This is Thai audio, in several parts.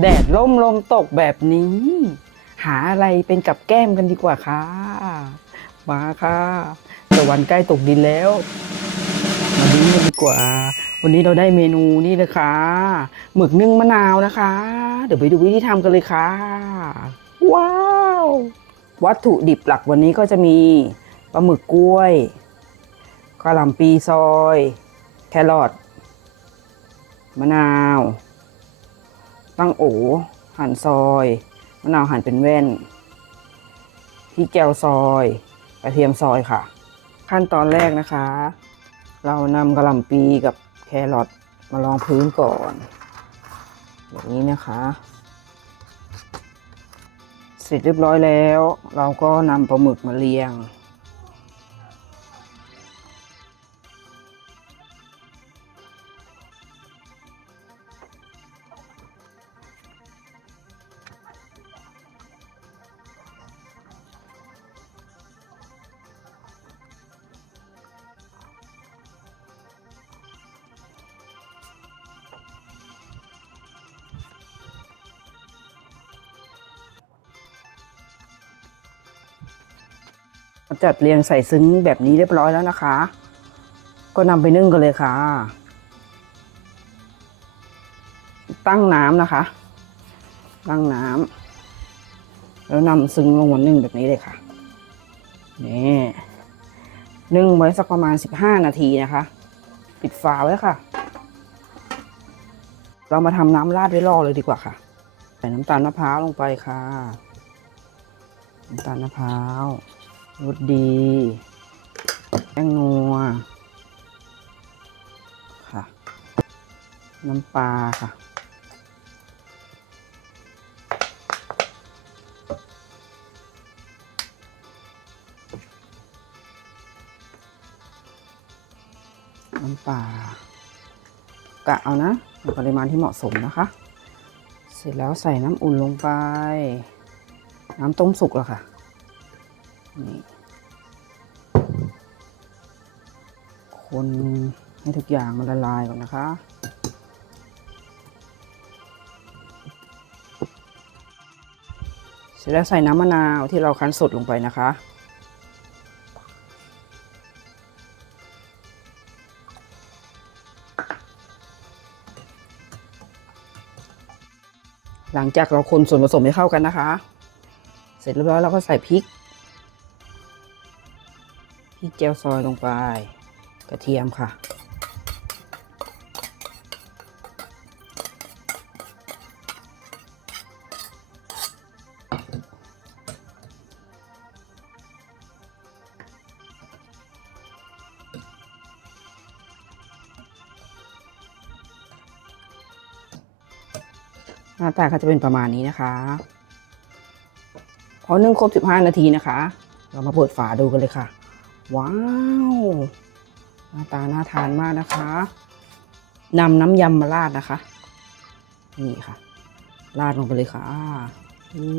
แดดร่มลมตกแบบนี้ หาอะไรเป็นกับแก้มกันดีกว่าค่ะ มาค่ะแต่วันใกล้ตกดินแล้วมาดูกันดีกว่า วันนี้เราได้เมนูนี่เลยค่ะหมึกนึ่งมะนาวนะคะ เดี๋ยวไปดูวิธีทำกันเลยค่ะ ว้าว วัตถุดิบหลักวันนี้ก็จะมีปลาหมึกกล้วยกระหล่ำปีซอย แครอทมะนาว ตั้งโอหั่นซอยมะนาวหั่นเป็นแว่นพริกแกวซอยกระเทียมซอยค่ะ ขั้นตอนแรกนะคะ เรานำกระหล่ำปีกับแครอทมารองพื้นก่อนอย่างนี้นะคะ เสร็จเรียบร้อยแล้ว เราก็นำปลาหมึกมาเรียง จัดเรียงใส่ซึ้งแบบนี้เรียบร้อยแล้วนะคะ ก็นำไปนึ่งกันเลยค่ะ ตั้งน้ำนะคะ ตั้งน้ำแล้วนำซึ้งลงมานึ่งแบบนี้เลยค่ะนี่นึ่งไว้สักประมาณ 15 นาทีนะคะ ปิดฝาไว้ค่ะ เรามาทำน้ำราดไว้รอเลยดีกว่าค่ะ ใส่น้ำตาลมะพร้าวลงไปค่ะ น้ำตาลมะพร้าว รสดีแป้งนัว ค่ะ น้ำปลาค่ะ น้ำปลากะเอานะในปริมาณที่เหมาะสมนะคะ เสร็จแล้วใส่น้ำอุ่นลงไป น้ำต้มสุกแล้วค่ะ นี่คนให้ทุกอย่างมันละลายก่อนนะคะ เสร็จแล้วใส่น้ำมะนาวที่เราคั้นสดลงไปนะคะหลังจากเราคนส่วนผสมให้เข้ากันนะคะ เสร็จเรียบร้อยเราก็ใส่พริก ริกแจวซอยลงไป กระเทียมค่ะ หน้าตาก็จะเป็นประมาณนี้นะคะพอนึ่งครบ 15 นาทีนะคะ เรามาเปิดฝาดูกันเลยค่ะ ว้าวหน้าตาน่าทานมากนะคะนำน้ำยำมาราดนะคะ นี่ค่ะราดลงไปเลยค่ะนี่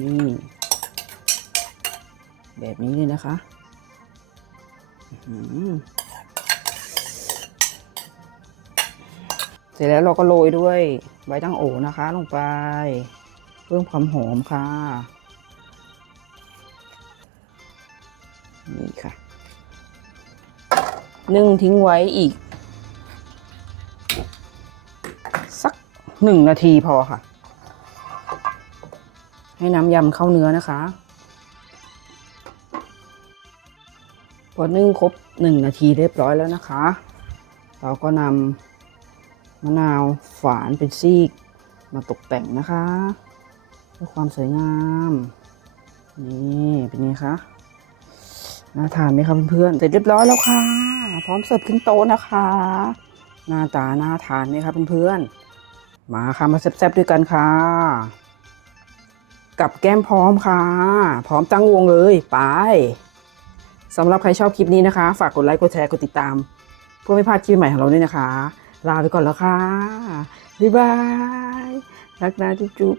นี่แบบนี้เลยนะคะเสร็จแล้วเราก็โรยด้วยใบตั้งโอนะคะ ลงไป เพิ่มความหอมค่ะ นี่ค่ะ นึ่งทิ้งไว้อีก สักหนึ่งนาทีพอค่ะ ให้น้ำยำเข้าเนื้อนะคะ พอนึ่งครบหนึ่งนาทีเรียบร้อยแล้วนะคะ เราก็นำมะนาวฝานเป็นซีกมาตกแต่งนะคะเพื่อความสวยงาม นี่ เป็นไงคะ น่าทานไหมคะเพื่อนๆเสร็จเรียบร้อยแล้วค่ะ พร้อมเสิร์ฟขึ้นโต๊ะนะคะ หน้าตาน่าทานไหมคะเพื่อนๆมาค่ะมาแซ่บๆด้วยกันค่ะ กับแก้มพร้อมค่ะ พร้อมตั้งวงเลยไปสำหรับใครชอบคลิปนี้นะคะ ฝากกดไลค์กดแชร์กดติดตาม เพื่อไม่พลาดคลิปใหม่ของเราด้วยนะคะ ลาไปก่อนแล้วค่ะบ๊ายบายรักนะจุ๊บ